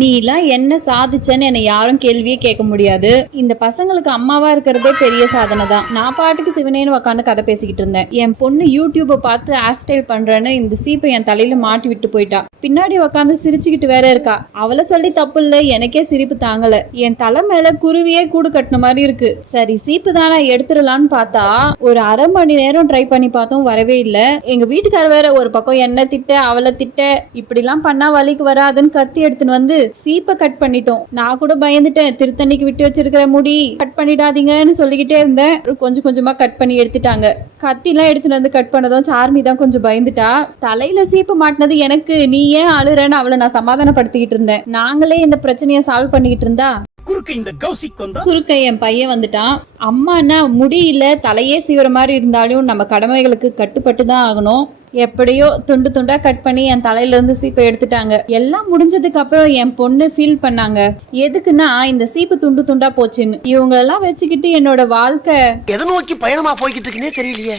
நீலாம் என்ன சாதிச்சேன்னு என்னை யாரும் கேள்வியே கேட்க முடியாது. இந்த பசங்களுக்கு அம்மாவா இருக்கிறதே பெரிய சாதனை தான். நான் பாட்டுக்கு சிவனேன்னு உட்காந்து கதை பேசிக்கிட்டு இருந்தேன். என் பொண்ணு யூடியூப்பை பார்த்து ஹேர் ஸ்டைல் பண்றேன்னு இந்த சீப்பை என் தலையில மாட்டி விட்டு போயிட்டா. பின்னாடி உட்காந்து சிரிச்சுக்கிட்டு வேற இருக்கா. அவளை சொல்லி தப்பு இல்ல, எனக்கே சிரிப்பு தாங்கல. என் தலை மேல குருவியே கூடு கட்டின மாதிரி இருக்கு. சரி சீப்பு தானே எடுத்துடலான்னு பார்த்தா ஒரு அரை மணி நேரம் ட்ரை பண்ணி பார்த்தோம், வரவே இல்ல. எங்க வீட்டுக்கார வேற ஒரு பக்கம் என்ன திட்ட அவளை திட்ட, இப்படிலாம் பண்ணா வலிக்கு வராதுன்னு கத்தி எடுத்துன்னு வந்து சீப்பை கட் பண்ணிட்டோம். நான் கூட பயந்துட்டேன், திருத்தண்ணிக்கு விட்டு வச்சிருக்கிற முடி கட் பண்ணிடாதீங்கன்னு சொல்லிக்கிட்டே இருந்தேன். கொஞ்சம் கொஞ்சமா கட் பண்ணி எடுத்துட்டாங்க. கத்தி எல்லாம் எடுத்துட்டு வந்து கட் பண்ணதும் சார்மி தான் கொஞ்சம் பயந்துட்டா. தலையில சீப்பு மாட்டினது எனக்கு, நீ ஏன் அழுறன்னு அவளை நான் சமாதானப்படுத்திக்கிட்டு இருந்தேன். நாங்களே இந்த பிரச்சனைய சால்வ் பண்ணிக்கிட்டு இருந்தா குறுக்க என் பையன் வந்துட்டான். அம்மானா முடியல தலையே சீவிர மாதிரி இருந்தாலும் நம்ம கடமைகளுக்கு கட்டுப்பட்டு தான் ஆகணும். எப்படியோ துண்டு துண்டா கட் பண்ணி என் தலையில இருந்து சீப்பை எடுத்துட்டாங்க. எல்லாம் முடிஞ்சதுக்கு அப்புறம் என் பொண்ணு ஃபீல் பண்ணாங்க. எதுக்குன்னா இந்த சீப்பு துண்டு துண்டா போச்சுன்னு. இவங்க எல்லாம் வச்சுக்கிட்டு என்னோட வாழ்க்கை எதை நோக்கி பயணமா போய்கிட்டு இருக்குன்னே தெரியலையே.